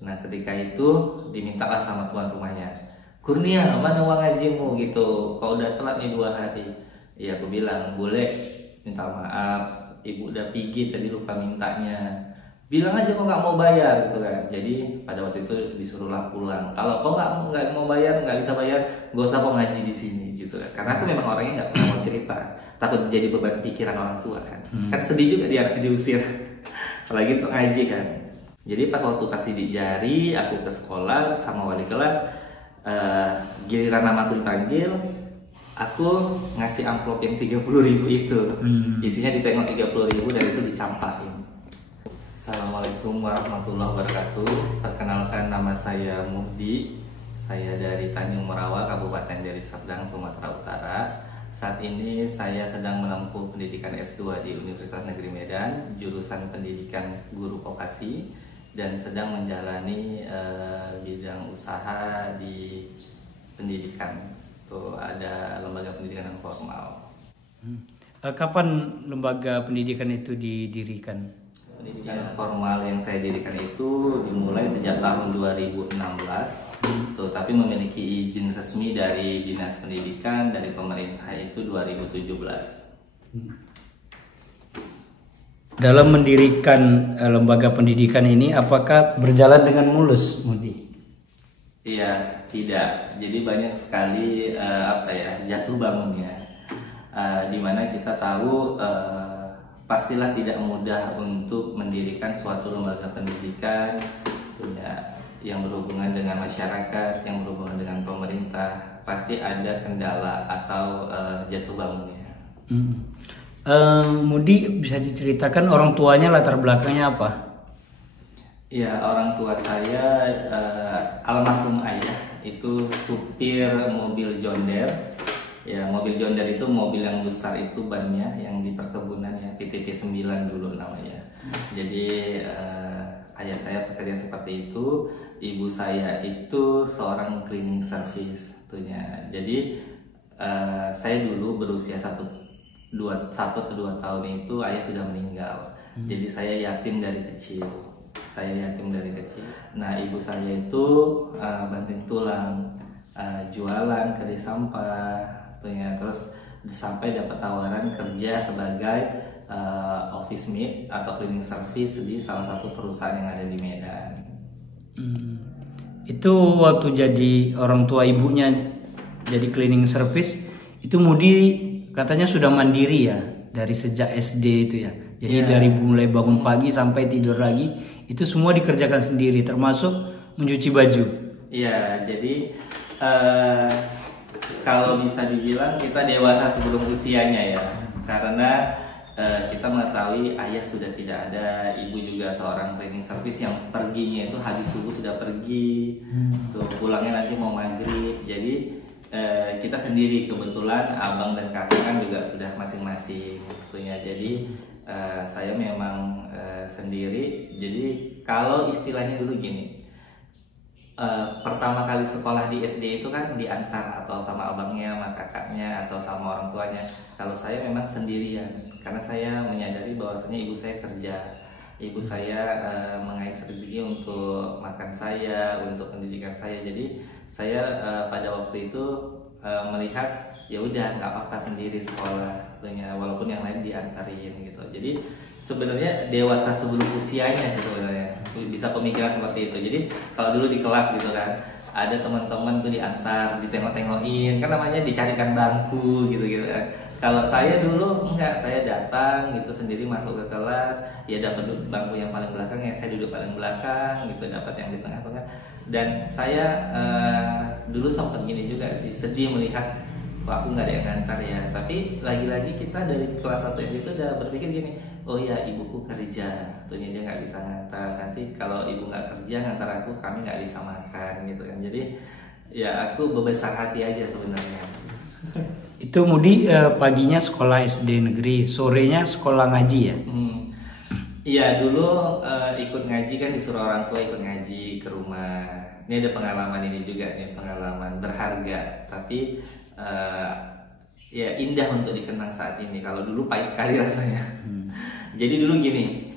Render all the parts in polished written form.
Nah ketika itu dimintalah sama tuan rumahnya, Kurnia mana uang ngajimu gitu, kau udah telat nih 2 hari. Iya aku bilang boleh, minta maaf, ibu udah pigi tadi lupa mintanya. Bilang aja kok nggak mau bayar gitu kan. Jadi pada waktu itu disuruhlah pulang. Kalau kau nggak mau bayar, nggak bisa bayar, gak usah kau ngaji di sini gitu kan. Karena aku memang orangnya nggak pernah mau cerita, takut jadi beban pikiran orang tua kan. Kan sedih juga dia anaknya diusir, apalagi untuk ngaji kan. Jadi pas waktu kasih di jari, aku ke sekolah sama wali kelas. Giliran nama aku dipanggil, aku ngasih amplop yang 30.000 itu. Isinya ditengok 30.000 dan itu dicampahin. Assalamualaikum warahmatullahi wabarakatuh. Perkenalkan, nama saya Muhdi. Saya dari Tanjung Merawa, Kabupaten Deli Serdang, Sumatera Utara. Saat ini saya sedang menempuh pendidikan S2 di Universitas Negeri Medan, jurusan pendidikan guru vokasi, dan sedang menjalani bidang usaha di pendidikan. Tuh ada lembaga pendidikan yang formal. Kapan lembaga pendidikan itu didirikan? Pendidikan formal yang saya dirikan itu dimulai sejak tahun 2016, tuh, tapi memiliki izin resmi dari Dinas Pendidikan dari pemerintah itu 2017. Dalam mendirikan lembaga pendidikan ini, apakah berjalan dengan mulus, Mudi? Iya, tidak. Jadi banyak sekali jatuh bangunnya, dimana kita tahu pastilah tidak mudah untuk mendirikan suatu lembaga pendidikan yang berhubungan dengan masyarakat, yang berhubungan dengan pemerintah. Pasti ada kendala atau jatuh bangunnya. Mudi, bisa diceritakan orang tuanya latar belakangnya apa? Ya, orang tua saya almarhum ayah itu supir mobil John Deere. Ya, mobil John Deere itu mobil yang besar itu bannya yang di perkebunan ya, PTP 9 dulu namanya. Jadi ayah saya pekerja seperti itu, ibu saya itu seorang cleaning service tentunya. Jadi saya dulu berusia 1 atau 2 tahun itu ayah sudah meninggal. Jadi saya yatim dari kecil. Nah, ibu saya itu banting tulang, jualan kedai sampah. Terus sampai dapat tawaran kerja sebagai office mate atau cleaning service di salah satu perusahaan yang ada di Medan. Itu waktu jadi orang tua ibunya jadi cleaning service, itu Mudi katanya sudah mandiri ya dari sejak SD itu ya. Jadi dari mulai bangun pagi sampai tidur lagi itu semua dikerjakan sendiri, termasuk mencuci baju. Iya, jadi kalau bisa dibilang kita dewasa sebelum usianya ya, karena kita mengetahui ayah sudah tidak ada, ibu juga seorang cleaning service yang perginya itu habis subuh sudah pergi, tuh pulangnya nanti mau maghrib. Jadi kita sendiri, kebetulan abang dan kakak kan juga sudah masing-masing tentunya. Jadi saya memang sendiri. Jadi kalau istilahnya dulu gini, pertama kali sekolah di SD itu kan diantar atau sama abangnya, sama kakaknya, atau sama orang tuanya. Kalau saya memang sendirian, karena saya menyadari bahwasanya ibu saya kerja. Ibu saya mengais rezeki untuk makan saya, untuk pendidikan saya. Jadi saya pada waktu itu melihat ya udah nggak apa-apa sendiri sekolah, walaupun yang lain diantarin gitu. Jadi sebenarnya dewasa sebelum usianya sih sebenarnya, bisa pemikiran seperti itu. Jadi kalau dulu di kelas gitu kan, ada teman-teman tuh diantar, ditengok-tengokin, kan namanya dicarikan bangku gitu kan. Kalau saya dulu enggak, saya datang gitu sendiri masuk ke kelas, ya dapat bangku yang paling belakang, ya saya duduk paling belakang gitu, dapat yang di tengah-tengah. Dan saya dulu sempat gini juga sih, sedih melihat wah aku nggak ada yang ngantar ya. Tapi lagi-lagi kita dari kelas 1 SD itu udah berpikir gini, oh ya ibuku kerja, tentunya dia nggak bisa ngantar. Nanti kalau ibu nggak kerja ngantar aku, kami nggak bisa makan gitu kan. Jadi ya aku berbesar hati aja sebenarnya. Itu Mudi paginya sekolah SD negeri, sorenya sekolah ngaji ya? Iya, dulu ikut ngaji kan, disuruh orang tua ikut ngaji ke rumah. Ini ada pengalaman ini juga nih, pengalaman berharga, tapi ya indah untuk dikenang saat ini. Kalau dulu pahit kali rasanya. Jadi dulu gini,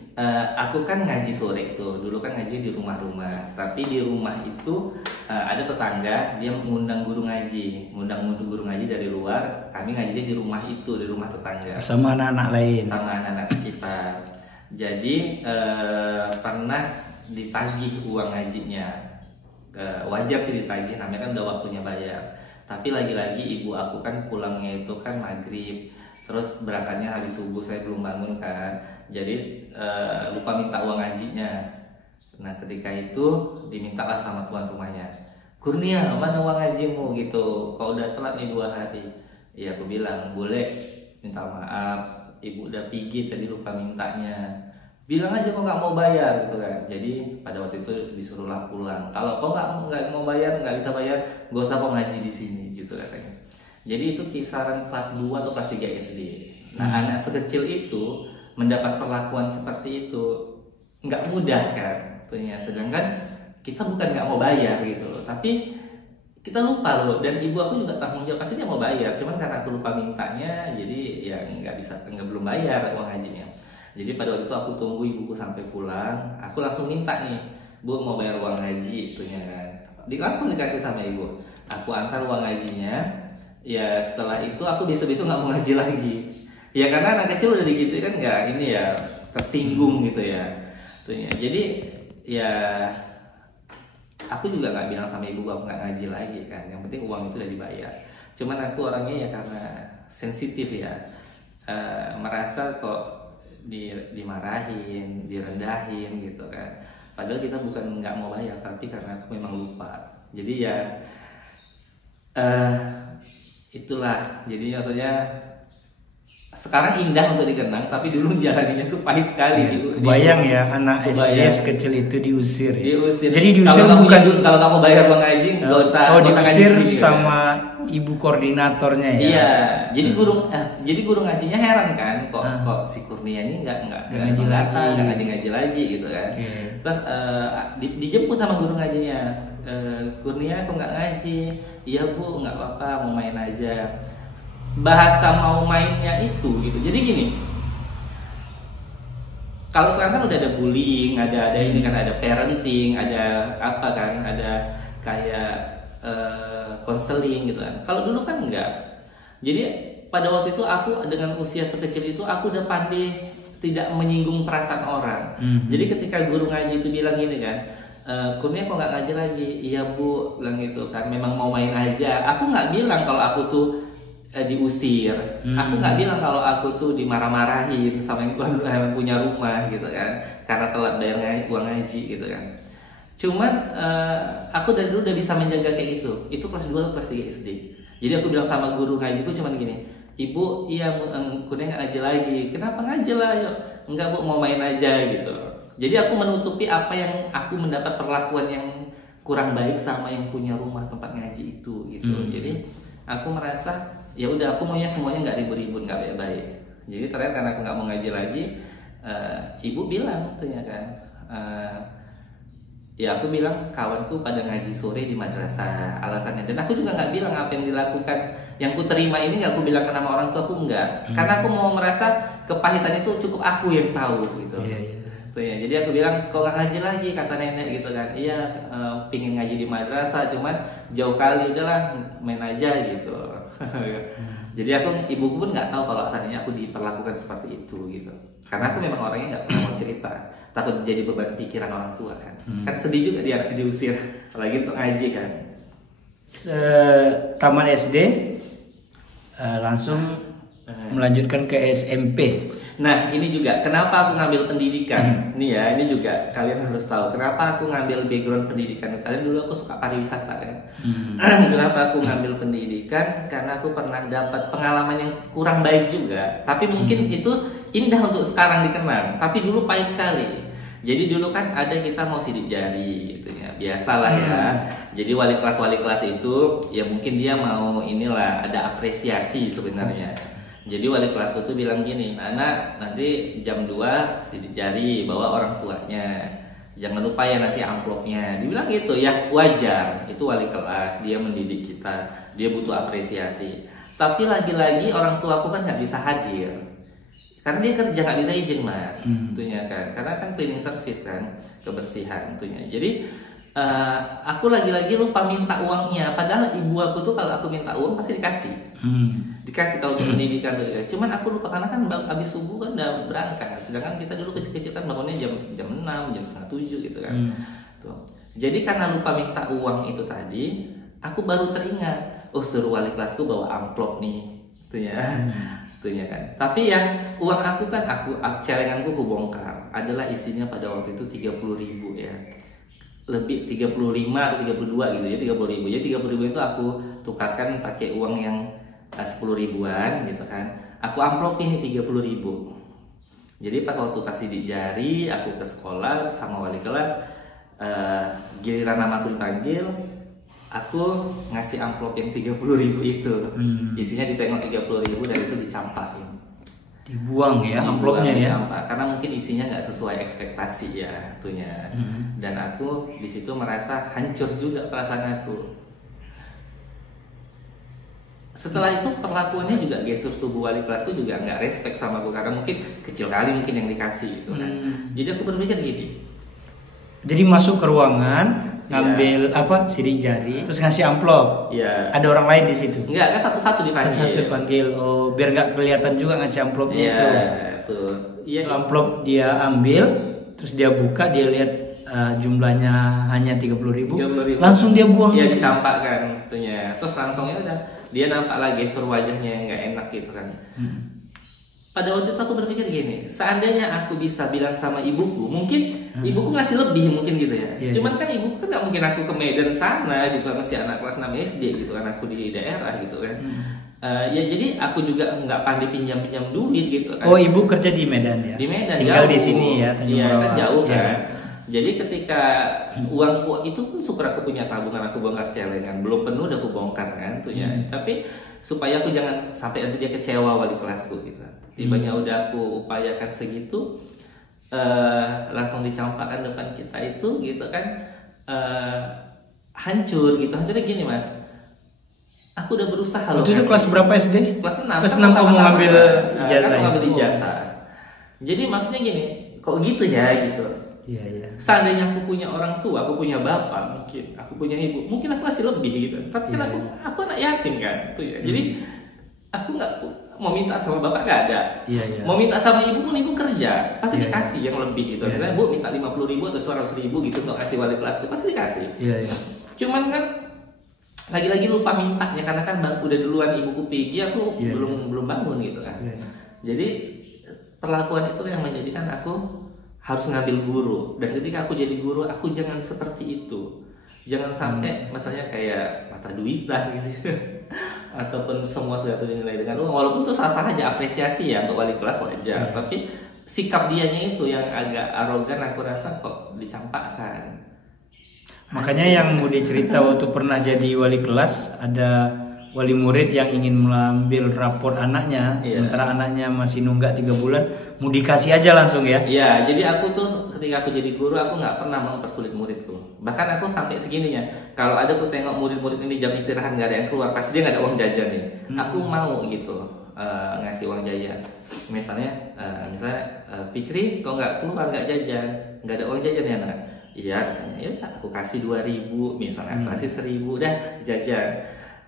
aku kan ngaji sore tuh, dulu kan ngaji di rumah-rumah. Tapi di rumah itu ada tetangga, dia mengundang guru ngaji, ngundang guru ngaji dari luar. Kami ngajinya di rumah itu, di rumah tetangga. Sama anak-anak lain. Sama anak-anak sekitar. Jadi pernah ditagih uang ngajinya. Wajar sih ditagih, namanya kan udah waktunya bayar. Tapi lagi-lagi ibu aku kan pulangnya itu kan maghrib, terus berangkatnya habis subuh, saya belum bangun kan. Jadi lupa minta uang ngajinya. Nah ketika itu dimintalah sama tuan rumahnya, Kurnia mana uang ngajimu gitu, kau udah telat nih 2 hari. Iya aku bilang boleh, minta maaf ibu udah pigi tadi lupa mintanya, bilang aja kok nggak mau bayar gitu kan. Jadi pada waktu itu disuruhlah pulang, kalau kau nggak mau bayar, nggak bisa bayar, gak usah kau ngaji di sini gitu katanya. Jadi itu kisaran kelas 2 atau kelas 3 SD. Nah anak sekecil itu mendapat perlakuan seperti itu nggak mudah kan tentunya. Sedangkan kita bukan nggak mau bayar gitu, tapi kita lupa loh. Dan ibu aku juga tanggung jawab, pasti dia mau bayar, cuman karena aku lupa mintanya, jadi ya belum bayar uang ngajinya. Jadi pada waktu itu aku tunggu ibuku sampai pulang, aku langsung minta nih, Bu mau bayar uang ngaji itunya kan. Langsung dikasih sama ibu, aku antar uang ngajinya. Ya setelah itu aku besok-besok nggak mau ngaji lagi. Ya karena anak kecil udah digituin kan, nggak ini ya, tersinggung gitu ya. Tuhnya. Jadi ya aku juga nggak bilang sama ibu aku nggak ngaji lagi kan. Yang penting uang itu udah dibayar. Cuman aku orangnya ya karena sensitif ya, merasa kok dimarahin, direndahin gitu kan. Padahal kita bukan nggak mau bayar, tapi karena aku memang lupa. Jadi ya itulah. Jadi maksudnya sekarang indah untuk dikenang, tapi dulu jalaninya tuh pahit kali. Bayang ya anak SD sekecil itu diusir. Jadi diusir bukan kalau kamu bayar uang ngaji nggak usah. Diusir sama ibu koordinatornya ya. Iya. Jadi guru ngajinya heran kan, kok si Kurnia ini nggak ngaji lagi gitu kan. Terus dijemput sama guru ngajinya, Kurnia kok nggak ngaji? Iya Bu, nggak apa-apa, mau main aja. Bahasa mau mainnya itu gitu. Jadi gini, kalau sekarang kan udah ada bullying, ada ini kan, ada parenting, ada apa kan, ada kayak konseling gitu kan. Kalau dulu kan enggak. Jadi pada waktu itu aku dengan usia sekecil itu aku udah pandai tidak menyinggung perasaan orang. Jadi ketika guru ngaji itu bilang gini kan, Kurnia kok nggak ngaji lagi? Iya Bu, bilang gitu kan, memang mau main aja. Aku nggak bilang kalau aku tuh diusir. Aku nggak bilang kalau aku tuh dimarah-marahin sama yang punya rumah gitu kan, karena telat bayar uang ngaji gitu kan. Cuman aku dari dulu udah bisa menjaga kayak gitu. Itu kelas 2 atau kelas 3 SD. Jadi aku bilang sama guru ngajiku cuman gini, Ibu, iya Kurnia nggak ngaji lagi. Kenapa ngaji lah? Yuk. Enggak Bu, mau main aja gitu. Jadi aku menutupi apa yang aku mendapat perlakuan yang kurang baik sama yang punya rumah tempat ngaji itu gitu. Jadi aku merasa ya udah, aku maunya semuanya nggak ribut-ribut, nggak baik-baik. Jadi terakhir karena aku nggak mau ngaji lagi, ibu bilang ternyata kan, ya aku bilang kawanku pada ngaji sore di madrasah alasannya. Dan aku juga nggak bilang apa yang dilakukan, yang ku terima ini nggak aku bilang ke nama orang tua, aku nggak. Karena aku mau merasa kepahitan itu cukup aku yang tahu gitu. Tuh ya, jadi aku bilang kok nggak ngaji lagi, kata nenek gitu kan. Iya, pingin ngaji di madrasah, cuman jauh kali, udahlah main aja gitu. Jadi ibuku pun nggak tahu kalau seandainya aku diperlakukan seperti itu gitu. Karena aku memang orangnya nggak pernah mau cerita, takut jadi beban pikiran orang tua kan. Kan sedih juga dia anaknya diusir, apalagi untuk ngaji kan. Taman SD langsung melanjutkan ke SMP. Nah ini juga kenapa aku ngambil pendidikan. Nih ya, ini juga kalian harus tahu kenapa aku ngambil background pendidikan. Kalian dulu aku suka pariwisata kan. Kenapa aku ngambil pendidikan? Karena aku pernah dapat pengalaman yang kurang baik juga. Tapi mungkin itu indah untuk sekarang dikenang, tapi dulu pahit kali. Jadi dulu kan ada kita mau sidik jari gitu ya, biasalah ya. Jadi wali kelas itu ya mungkin dia mau inilah, ada apresiasi sebenarnya. Jadi wali kelasku tuh bilang gini, anak nanti jam 2 sidik jari bawa orang tuanya, jangan lupa ya nanti amplopnya. Dibilang gitu ya, wajar, itu wali kelas, dia mendidik kita, dia butuh apresiasi. Tapi lagi-lagi orang tuaku kan nggak bisa hadir. karena dia kerja nggak bisa izin mas, tentunya kan, karena kan cleaning service kan, kebersihan tentunya. Jadi aku lagi-lagi lupa minta uangnya, padahal ibu aku tuh kalau aku minta uang pasti dikasih, dikasih kalau untuk pendidikan tuh dikasih. Cuman aku lupa karena kan habis subuh kan udah berangkat, sedangkan kita dulu kecil-kecil kan bangunnya jam 6, jam setengah 7 gitu kan. Tuh. Jadi karena lupa minta uang itu tadi, aku baru teringat, oh suruh wali kelasku bawa amplop nih, tuh ya. Itunya kan. Tapi yang uang aku kan celenganku aku bongkar adalah isinya pada waktu itu 30.000 ya. Lebih 35 atau 32 gitu ya, 30.000. Jadi 30.000 itu aku tukarkan pakai uang yang 10 ribuan gitu kan. Aku amplopin nih 30.000. Jadi pas waktu kasih di jari, aku ke sekolah sama wali kelas, giliran nama aku dipanggil, aku ngasih amplop yang 30.000 itu, isinya ditengok 30.000 dan itu dicampakin, dibuang ya amplopnya ya, karena mungkin isinya nggak sesuai ekspektasi ya, tuhnya. Dan aku di situ merasa hancur juga perasaan aku. Setelah itu perlakuannya juga, gestur tubuh wali kelasku juga nggak respect sama aku karena mungkin kecil kali mungkin yang dikasih gitu kan. Jadi aku berpikir gini. Jadi masuk ke ruangan, ngambil sidik jari, terus ngasih amplop. Iya. Ada orang lain di situ? Enggak, kan satu-satu dipanggil. Satu-satu dipanggil. Oh, biar nggak kelihatan juga ngasih amplopnya itu. Iya. Itu amplop dia ambil, terus dia buka, dia lihat jumlahnya hanya 30.000. Langsung dia buang. Iya, dicampakkan tentunya. Terus langsungnya udah dia nampak lagi gestur wajahnya yang nggak enak gitu kan. Pada waktu itu aku berpikir gini, seandainya aku bisa bilang sama ibuku, mungkin ibuku ngasih lebih mungkin gitu ya. Cuman kan ibuku kan nggak mungkin aku ke Medan sana gitu kan, masih anak kelas 6 SD gitu kan, aku di daerah gitu kan. Ya jadi aku juga nggak pandai pinjam duit gitu kan. Oh, ibu kerja di Medan ya? Di Medan. Tinggal jauh. Di sini ya, Tanjung Iya kan jauh kan. Ya. Jadi ketika uangku itu pun syukur aku punya tabungan, aku bongkar celengan, belum penuh udah aku bongkar kan tuh ya. Tapi supaya aku jangan sampai nanti dia kecewa wali kelasku gitu. Tibanya udah aku upayakan segitu, langsung dicampakkan depan kita itu gitu kan, hancur gitu. Hancurnya gini mas, aku udah berusaha loh. Itu kelas berapa SD? Kelas 6. Kelas 6 kamu ngambil ijazah. Kan ngambil ijazah. Jadi maksudnya gini, kok gitu ya gitu. Iya. Seandainya aku punya orang tua, aku punya bapak, mungkin aku punya ibu, mungkin aku masih lebih gitu. Tapi kan aku anak yatim kan, tuh ya. Jadi aku nggak mau minta sama bapak nggak ada. Mau minta sama ibu pun ibu kerja, pasti dikasih yang lebih gitu. Misalnya bu minta 50.000 atau 100.000 gitu untuk kasih wali kelas, pasti dikasih. Cuman kan lagi-lagi lupa mintanya karena kan udah duluan ibuku pergi, aku belum bangun gitu kan. Jadi perlakuan itu yang menjadikan aku harus ngambil guru, dan ketika aku jadi guru aku jangan seperti itu, jangan sampai misalnya kayak mata duitan gitu ataupun semua sesuatu dinilai dengan uang, walaupun itu sah-sah aja, apresiasi ya untuk wali kelas wajar, tapi sikap dianya itu yang agak arogan, aku rasa kok dicampakkan. Makanya yang mau cerita waktu pernah jadi wali kelas, ada wali murid yang ingin mengambil raport anaknya, sementara anaknya masih nunggak 3 bulan, mau dikasih aja langsung ya. Iya, jadi aku tuh ketika aku jadi guru, aku nggak pernah mempersulit muridku. Bahkan aku sampai segininya, kalau ada aku tengok murid-murid ini jam istirahat nggak ada yang keluar, pasti dia nggak ada uang jajan nih. Aku mau gitu ngasih uang jajan. Misalnya Fikri, kok nggak keluar nggak jajan, nggak ada uang jajan ya nak? Iya, katanya. Ya aku kasih 2.000 misalnya, aku kasih 1.000 dah jajan.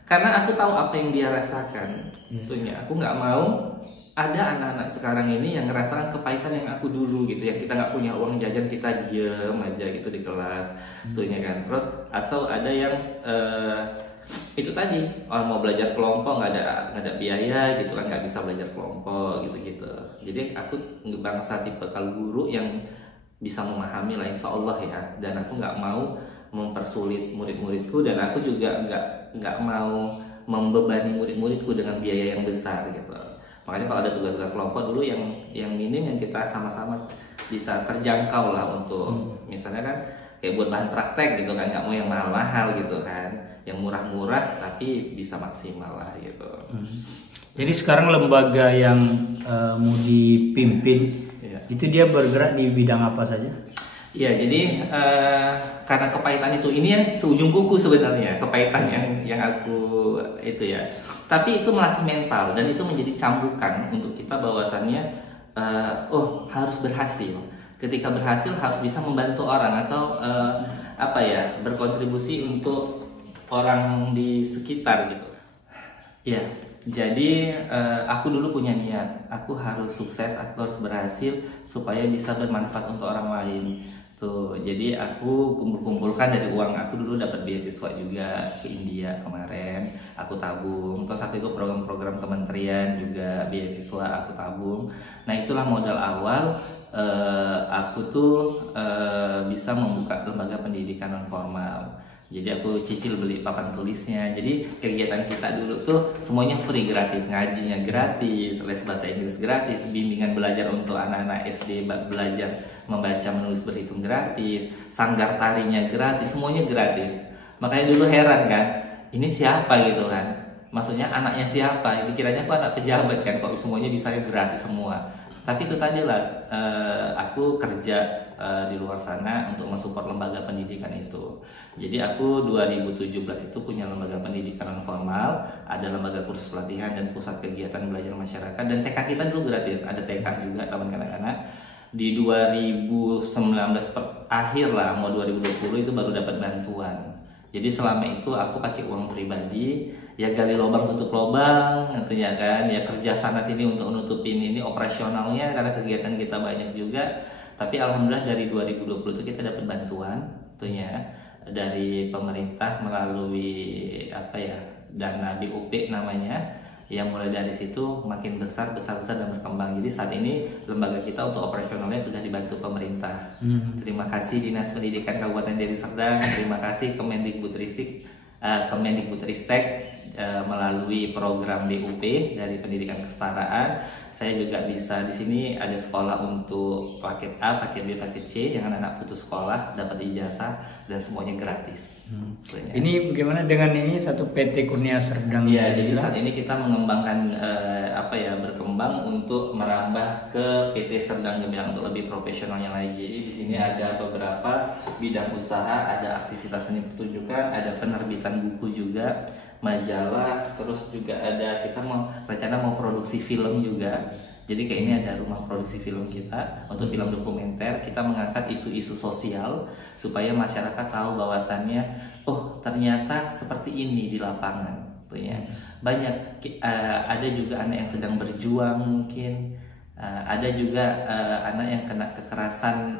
Karena aku tahu apa yang dia rasakan, tentunya aku nggak mau ada anak-anak sekarang ini yang ngerasakan kepahitan yang aku dulu gitu, yang kita nggak punya uang jajan, kita diem aja gitu di kelas, tentunya kan. Terus atau ada yang itu tadi, mau belajar kelompok nggak ada biaya gitu kan, nggak bisa belajar kelompok gitu. Jadi aku bangsa tipe kalau guru yang bisa memahami lah insya Allah ya, dan aku nggak mau mempersulit murid-muridku, dan aku juga nggak mau membebani murid-muridku dengan biaya yang besar gitu. Makanya kalau ada tugas-tugas kelompok dulu yang minim yang kita sama-sama bisa terjangkau lah untuk misalnya kan kayak buat bahan praktek gitu kan, nggak mau yang mahal-mahal gitu kan, yang murah-murah tapi bisa maksimal lah gitu. Jadi sekarang lembaga yang mau dipimpin itu dia bergerak di bidang apa saja? Iya, jadi karena kepahitan itu, ini yang seujung kuku sebenarnya, kepahitan yang aku itu ya. Tapi itu melatih mental, dan itu menjadi cambukan untuk kita bahwasannya oh harus berhasil. Ketika berhasil harus bisa membantu orang atau apa ya, berkontribusi untuk orang di sekitar gitu. Ya, jadi aku dulu punya niat, aku harus sukses, aku harus berhasil supaya bisa bermanfaat untuk orang lain. Tuh, jadi aku kumpulkan dari uang aku dulu, dapat beasiswa juga ke India kemarin, aku tabung. Terus aku ikut program-program kementerian juga, beasiswa aku tabung. Nah itulah modal awal aku tuh bisa membuka lembaga pendidikan non formal. Jadi aku cicil beli papan tulisnya. Jadi kegiatan kita dulu tuh semuanya free, gratis. Ngajinya gratis, les bahasa Inggris gratis, bimbingan belajar untuk anak-anak SD belajar membaca, menulis, berhitung gratis, sanggar tarinya gratis, semuanya gratis. Makanya dulu heran kan, ini siapa gitu kan? Maksudnya anaknya siapa? Dikiranya aku anak pejabat kan, kok semuanya bisa gratis semua. Tapi itu tadi lah, aku kerja di luar sana untuk mensupport lembaga pendidikan itu. Jadi aku 2017 itu punya lembaga pendidikan non formal, ada lembaga kursus pelatihan dan pusat kegiatan belajar masyarakat, dan TK kita dulu gratis, ada TK juga taman kanak-kanak. Di 2019 akhir lah, mau 2020 itu baru dapat bantuan. Jadi selama itu aku pakai uang pribadi, ya gali lubang tutup lubang, tentunya kan, ya kerja sana sini untuk nutupin ini operasionalnya karena kegiatan kita banyak juga. Tapi alhamdulillah dari 2020 itu kita dapat bantuan, tentunya dari pemerintah melalui apa ya, dana DUP namanya. Yang mulai dari situ makin besar dan berkembang. Jadi saat ini lembaga kita untuk operasionalnya sudah dibantu pemerintah. Terima kasih Dinas Pendidikan Kabupaten Deli Serdang, terima kasih Kemendikbudristek melalui program DUP dari Pendidikan Kesetaraan. Saya juga bisa di sini ada sekolah untuk paket A, paket B, paket C, yang anak-anak putus sekolah dapat ijazah dan semuanya gratis. Ini bagaimana dengan ini satu PT Kurnia Serdang? Ya, jadi saat ini kita mengembangkan berkembang untuk merambah ke PT Serdang Gemilang untuk lebih profesionalnya lagi. Jadi di sini ada beberapa bidang usaha, ada aktivitas seni pertunjukan, ada penerbitan buku juga, majalah, terus juga ada kita rencana mau produksi film juga. Jadi kayak ini ada rumah produksi film kita untuk film dokumenter. Kita mengangkat isu-isu sosial supaya masyarakat tahu bahwasannya, oh ternyata seperti ini di lapangan. Ya. Banyak ada juga anak yang sedang berjuang mungkin, ada juga anak yang kena kekerasan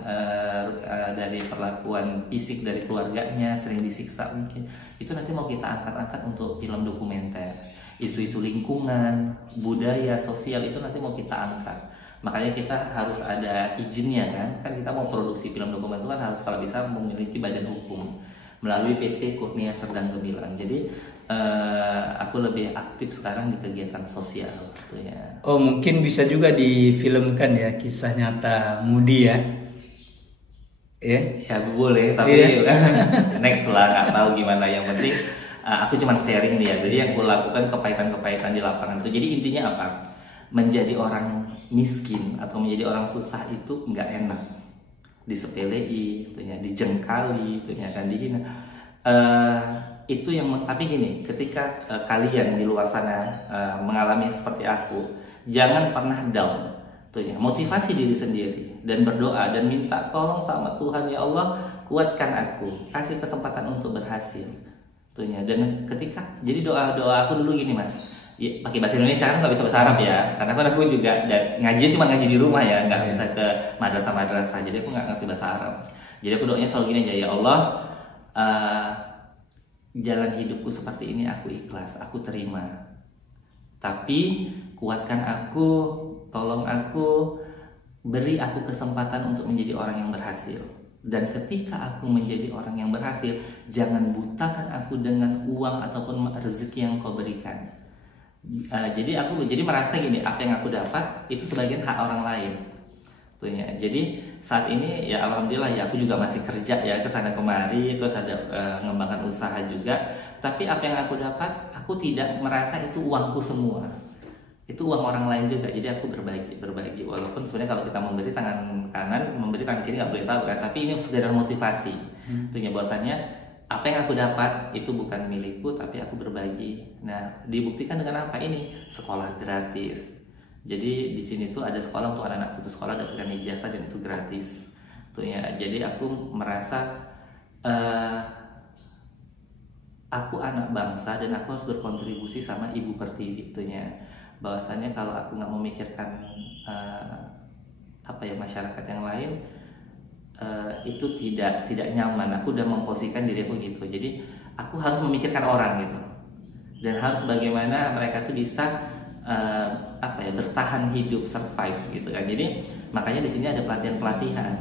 dari perlakuan fisik dari keluarganya, sering disiksa mungkin. Itu nanti mau kita angkat-angkat untuk film dokumenter. Isu-isu lingkungan, budaya, sosial itu nanti mau kita angkat. Makanya kita harus ada izinnya kan kita mau produksi film dokumenter kan harus kalau bisa memiliki badan hukum melalui PT Kurnia Serdang Gemilang. Jadi aku lebih aktif sekarang di kegiatan sosial gitu ya. Oh mungkin bisa juga difilmkan ya kisah nyata Mudi ya. Ya boleh, tapi next lah, nggak tahu gimana. Yang penting aku cuma sharing nih ya. Jadi yang aku lakukan kepahitan-kepahitan di lapangan itu. Jadi intinya apa? Menjadi orang miskin atau menjadi orang susah itu nggak enak. Disepelei, dijengkali, kan dihina. Itu yang, tapi gini, ketika kalian di luar sana mengalami seperti aku, jangan pernah down. Motivasi diri sendiri dan berdoa dan minta tolong sama Tuhan, ya Allah kuatkan aku, kasih kesempatan untuk berhasil. Dan ketika, jadi doa aku dulu gini mas, ya, pakai bahasa Indonesia kan nggak bisa bahasa Arab ya, karena kan aku juga ngaji cuma ngaji di rumah ya, nggak bisa ke madrasah, jadi aku nggak ngerti bahasa Arab. Jadi aku doanya selalu gini aja, ya Allah jalan hidupku seperti ini aku ikhlas, aku terima, tapi kuatkan aku, tolong aku, beri aku kesempatan untuk menjadi orang yang berhasil. Dan ketika aku menjadi orang yang berhasil, jangan butakan aku dengan uang ataupun rezeki yang kau berikan. Jadi aku merasa gini, apa yang aku dapat itu sebagian hak orang lain. Jadi saat ini ya alhamdulillah ya aku juga masih kerja ya kesana kemari, terus ada mengembangkan usaha juga. Tapi apa yang aku dapat, aku tidak merasa itu uangku semua. Itu uang orang lain juga, jadi aku berbagi. Walaupun sebenarnya kalau kita memberi tangan kanan, memberi tangan kiri nggak boleh tahu kan, tapi ini sekedar motivasi. Tentunya bahwasannya apa yang aku dapat itu bukan milikku, tapi aku berbagi. Nah, dibuktikan dengan apa ini? Sekolah gratis, Jadi di sini tuh ada sekolah untuk anak-anak putus sekolah dapatkan ijazah dan itu gratis tuh ya. Jadi aku merasa aku anak bangsa dan aku harus berkontribusi sama Ibu Pertiwi itunya. Bahwasannya kalau aku nggak memikirkan masyarakat yang lain, itu tidak nyaman. Aku udah memposisikan diri aku gitu. Jadi aku harus memikirkan orang gitu. Dan harus bagaimana mereka tuh bisa bertahan hidup, survive gitu kan. Jadi makanya di sini ada pelatihan.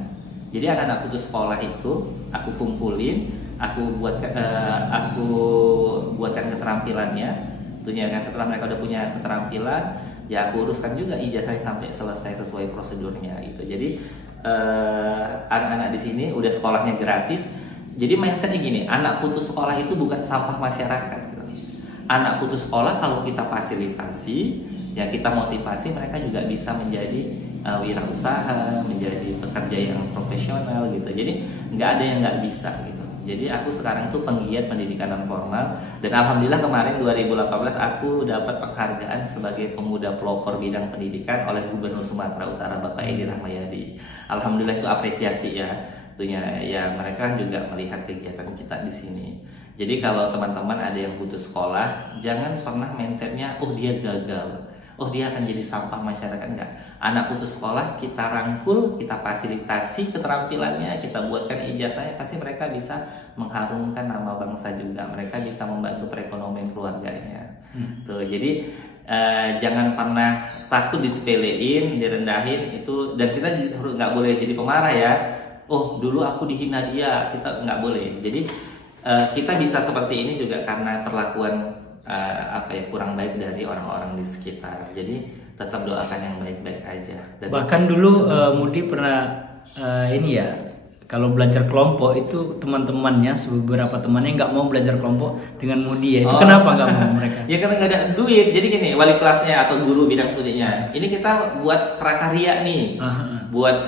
Jadi anak-anak putus sekolah itu aku kumpulin, aku buatkan keterampilannya. Tentunya kan setelah mereka udah punya keterampilan, ya aku uruskan juga ijazahnya sampai selesai sesuai prosedurnya gitu. Jadi anak-anak di sini udah sekolahnya gratis. Jadi mindsetnya gini, anak putus sekolah itu bukan sampah masyarakat gitu. Anak putus sekolah kalau kita fasilitasi, ya kita motivasi, mereka juga bisa menjadi wirausaha, menjadi pekerja yang profesional gitu. Jadi nggak ada yang nggak bisa gitu. Jadi aku sekarang itu penggiat pendidikan non formal, dan alhamdulillah kemarin 2018 aku dapat penghargaan sebagai pemuda pelopor bidang pendidikan oleh Gubernur Sumatera Utara Bapak Edi Rahmayadi. Alhamdulillah itu apresiasi ya. Tentunya ya mereka juga melihat kegiatan kita di sini. Jadi kalau teman-teman ada yang putus sekolah, jangan pernah mindsetnya, oh dia gagal, oh dia akan jadi sampah masyarakat. Enggak. Anak putus sekolah kita rangkul, kita fasilitasi keterampilannya, kita buatkan ijazahnya, pasti mereka bisa mengharumkan nama bangsa juga. Mereka bisa membantu perekonomian keluarganya. Tuh, jadi jangan pernah takut disepelein, direndahin itu, dan kita nggak boleh jadi pemarah ya. Oh dulu aku dihina dia, kita nggak boleh. Jadi kita bisa seperti ini juga karena perlakuan kurang baik dari orang-orang di sekitar. Jadi tetap doakan yang baik-baik aja. Dan bahkan dulu Mudi pernah kalau belajar kelompok itu teman-temannya, beberapa temannya nggak mau belajar kelompok dengan Mudi ya. Itu kenapa nggak mau mereka? Ya karena nggak ada duit. Jadi gini, wali kelasnya atau guru bidang studinya, ini kita buat prakarya nih, buat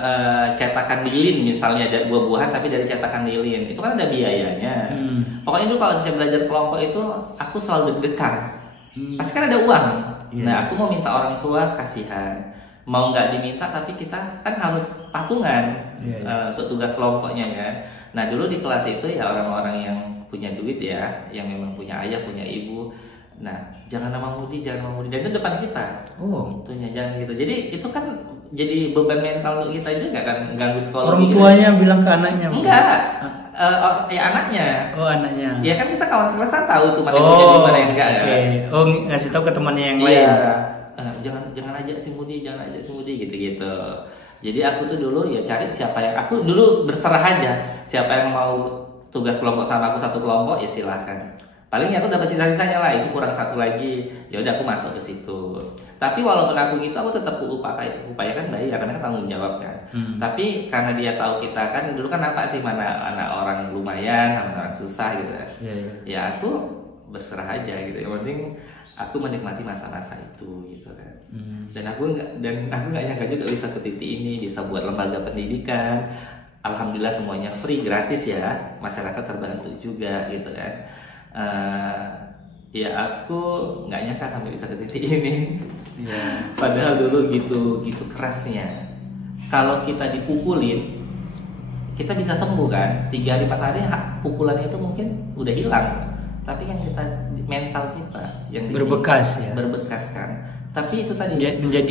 cetakan lilin misalnya, ada buah-buahan tapi dari cetakan lilin, itu kan ada biayanya. Pokoknya dulu kalau saya belajar kelompok itu aku selalu deg-degan. Pasti kan ada uang. Nah aku mau minta orang tua kasihan. Mau nggak diminta tapi kita kan harus patungan untuk tugas kelompoknya kan. Nah dulu di kelas itu ya orang-orang yang punya duit ya, yang memang punya ayah, punya ibu. Nah jangan nama Mudi, jangan nama Mudi, dan itu depan kita. Tentunya jangan gitu. Jadi itu kan jadi beban mental untuk kita juga kan, ganggu sekolah. Orang tuanya gitu. Bilang ke anaknya? Enggak, ya anaknya. Oh anaknya. Ya kan kita kawan semesta tahu tuh mana yang jadi mana yang enggak. Oh ngasih tahu ke temannya yang lain. Jangan ajak si Mudi, gitu. Jadi aku tuh dulu ya cari siapa yang, aku dulu berserah aja, siapa yang mau tugas kelompok sama aku satu kelompok ya silahkan. Paling ya aku dapat sisa-sisanya lah, itu kurang satu lagi, ya udah aku masuk ke situ. Tapi walaupun aku gitu, aku tetap upayakan bayar karena kan tanggung jawab kan. Tapi karena dia tahu kita kan dulu kan apa sih, mana anak orang lumayan, mana orang susah gitu kan. Ya aku berserah aja gitu. Yang penting aku menikmati masa-masa itu gitu kan. Dan aku nggak nyangka juga bisa ke titik ini, bisa buat lembaga pendidikan. Alhamdulillah semuanya free, gratis ya, masyarakat terbantu juga gitu kan. Ya aku nggak nyangka sampai bisa ke titik ini. Padahal dulu gitu kerasnya. Kalau kita dipukulin, kita bisa sembuh kan. 3 hari 4 hari pukulannya itu mungkin udah hilang. Tapi yang kita mental kita yang berbekas ya. Berbekas kan. Tapi itu tadi menjadi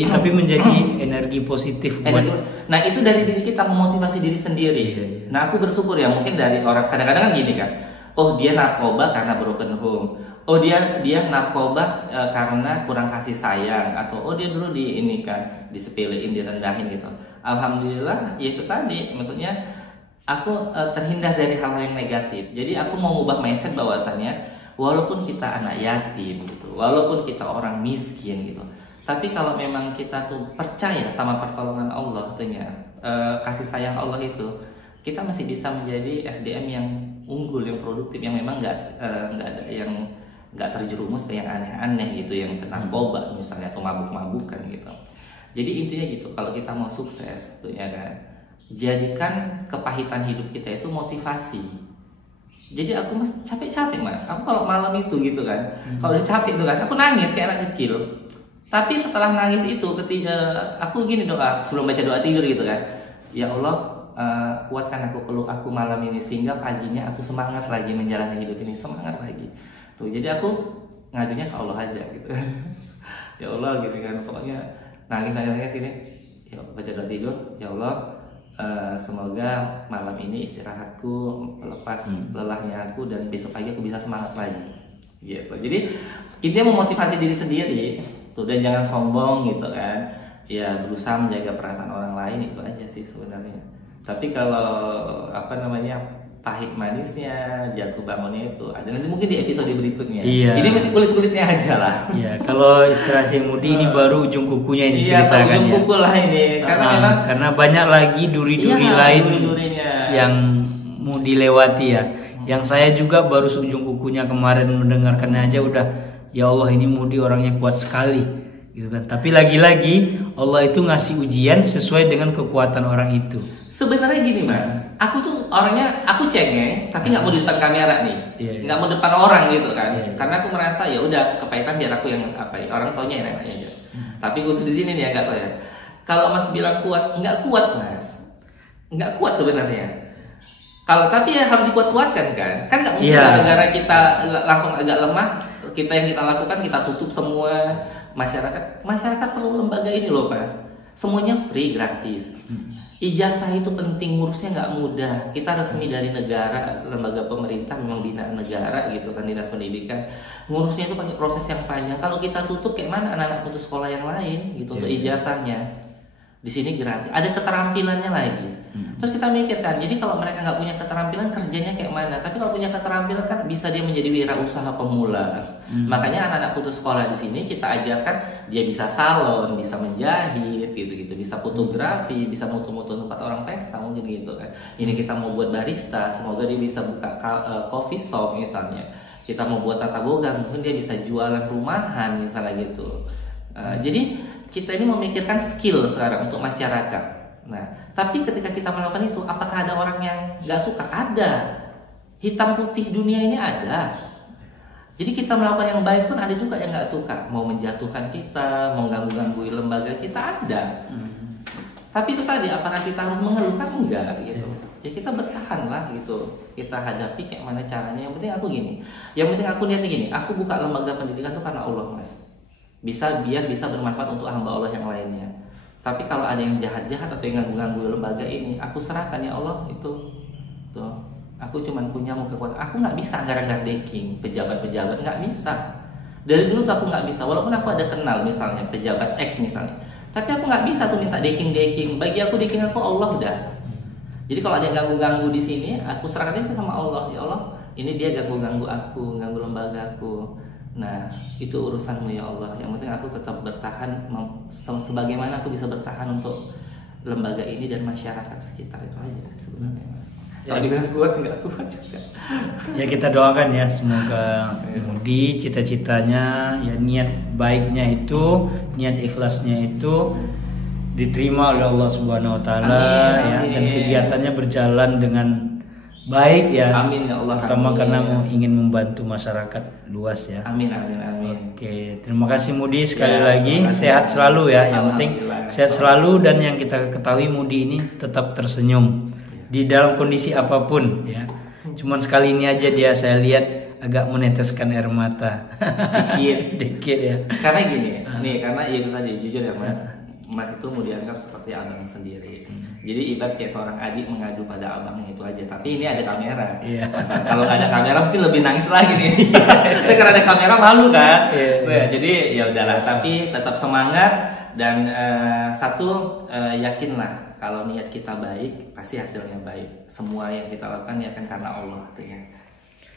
energi positif buat. Nah itu dari diri kita, memotivasi diri sendiri. Nah aku bersyukur ya, mungkin dari orang kadang-kadang kan gini kan. Oh dia narkoba karena broken home. Oh dia narkoba karena kurang kasih sayang, atau oh dia dulu disepelein, direndahin gitu. Alhamdulillah ya itu tadi, maksudnya aku terhindar dari hal-hal yang negatif. Jadi aku mau ngubah mindset bahwasannya walaupun kita anak yatim gitu, walaupun kita orang miskin gitu, tapi kalau memang kita tuh percaya sama pertolongan Allah, kasih sayang Allah itu, kita masih bisa menjadi SDM yang unggul, yang produktif, yang memang nggak terjerumus ke yang aneh-aneh gitu, yang narkoba misalnya atau mabuk-mabukan gitu. Jadi intinya gitu, kalau kita mau sukses tuh ya kan, jadikan kepahitan hidup kita itu motivasi. Jadi aku capek-capek mas, aku kalau malam itu gitu kan, kalau udah capek tuh kan, aku nangis kayak anak kecil. Tapi setelah nangis itu, ketika aku gini doa sebelum baca doa tidur gitu kan, ya Allah, kuatkan aku, peluk aku malam ini sehingga paginya aku semangat lagi menjalani hidup ini, semangat lagi. Tuh, jadi aku ngadunya ke Allah aja gitu. Ya Allah gitu kan, pokoknya nangis gini. Ya baca doa tidur, ya Allah, semoga malam ini istirahatku lepas lelahnya aku dan besok pagi aku bisa semangat lagi. Gitu. Jadi intinya memotivasi diri sendiri. Tuh, dan jangan sombong gitu kan, ya berusaha menjaga perasaan orang lain, itu aja sih sebenarnya. Tapi kalau pahit manisnya, jatuh bangunnya itu ada nanti mungkin di episode berikutnya. Iya. Ini masih kulit-kulitnya aja lah. Iya, kalau istilah Mudi ini baru ujung kukunya yang diceritakan. Iya, ujung kuku lah ini. Karena banyak lagi duri-duri lain yang mau dilewati ya. Yang saya juga baru ujung kukunya kemarin mendengarkannya aja udah, ya Allah ini Mudi orangnya kuat sekali gitu kan. Tapi lagi-lagi Allah itu ngasih ujian sesuai dengan kekuatan orang itu. Sebenarnya gini Mas, aku tuh orangnya, aku cengeng tapi nggak mau di depan kamera nih, nggak mau depan orang gitu kan. Karena aku merasa ya udah kepahitan biar aku yang orang taunya enak aja. Tapi khusus di sini nih ya, nggak tahu ya. Kalau Mas bilang kuat, nggak kuat Mas, nggak kuat sebenarnya. Kalau tapi ya harus dikuat-kuatkan kan nggak mungkin gara-gara kita langsung agak lemah, yang kita lakukan kita tutup semua. Masyarakat perlu lembaga ini loh Mas, semuanya free, gratis. Ijazah itu penting, ngurusnya nggak mudah. Kita resmi dari negara, lembaga pemerintah memang binaan negara gitu kan, dinas pendidikan. Ngurusnya itu pakai proses yang panjang. Kalau kita tutup kayak mana anak-anak putus sekolah yang lain gitu untuk ijazahnya. Di sini gratis, ada keterampilannya lagi. Terus kita mikirkan, jadi kalau mereka nggak punya keterampilan kerjanya kayak mana? Tapi kalau punya keterampilan kan bisa dia menjadi wirausaha pemula. Makanya anak-anak putus sekolah di sini kita ajarkan dia bisa salon, bisa menjahit, gitu-gitu, bisa fotografi, bisa mutu-mutu tempat orang pesta mungkin gitu kan. Ini kita mau buat barista, semoga dia bisa buka coffee shop misalnya. Kita mau buat tata boga, mungkin dia bisa jualan rumahan misalnya gitu. Jadi kita ini memikirkan skill sekarang untuk masyarakat. Nah, tapi ketika kita melakukan itu, apakah ada orang yang nggak suka? Ada. Hitam putih dunia ini ada. Jadi kita melakukan yang baik pun ada juga yang nggak suka. Mau menjatuhkan kita, mau ganggu-gangguin lembaga kita, ada. Tapi itu tadi, apakah kita harus mengeluh? Kan enggak gitu. Ya kita bertahan lah gitu. Kita hadapi kayak mana caranya. Yang penting aku gini. Yang penting aku niatnya gini. Aku buka lembaga pendidikan itu karena Allah Mas. Biar bisa bermanfaat untuk hamba Allah yang lainnya. Tapi kalau ada yang jahat-jahat atau yang ganggu-ganggu lembaga ini, aku serahkan ya Allah itu. Tuh, aku cuma punya kekuatan. Aku nggak bisa anggar-anggar decking pejabat-pejabat, nggak bisa. Dari dulu tuh aku nggak bisa. Walaupun aku ada kenal misalnya pejabat X misalnya, tapi aku nggak bisa tuh minta decking. Bagi aku decking aku Allah udah. Jadi kalau ada yang ganggu-ganggu di sini, aku serahkan aja sama Allah. Ya Allah, ini dia ganggu-ganggu aku, ganggu lembaga aku. Nah, itu urusanmu ya Allah. Yang penting aku tetap bertahan sebagaimana aku bisa bertahan untuk lembaga ini dan masyarakat sekitar. Itu aja sebenarnya Mas. Kalau dibilang kuat nggak kuat juga. Ya kita doakan ya semoga Mudi cita-citanya, ya niat baiknya itu, niat ikhlasnya itu diterima oleh Allah Subhanahu Wa Taala ya, dan kegiatannya berjalan dengan baik ya. Amin ya Allah. Terutama karena ingin membantu masyarakat luas ya. Amin. Oke, terima kasih Mudi sekali lagi. Sehat selalu ya. Yang penting sehat selalu, dan yang kita ketahui Mudi ini tetap tersenyum di dalam kondisi apapun ya. Cuman sekali ini aja dia saya lihat agak meneteskan air mata. Sedikit ya. Karena gini, karena itu tadi jujur ya Mas itu mau dianggap seperti abang sendiri. Jadi ibarat kayak seorang adik mengadu pada abangnya itu aja. Tapi ini ada kamera. Kalau nggak ada kamera mungkin lebih nangis lagi nih. Karena ada kamera malu kan. Nah, jadi ya udahlah. Tapi tetap semangat dan yakinlah kalau niat kita baik pasti hasilnya baik. Semua yang kita lakukan ya kan karena Allah ya.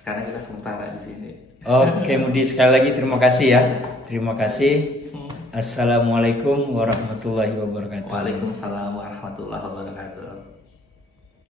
Karena kita sementara di sini. Oke Mudi, sekali lagi terima kasih ya. Terima kasih. Assalamualaikum warahmatullahi wabarakatuh. Waalaikumsalam warahmatullahi wabarakatuh.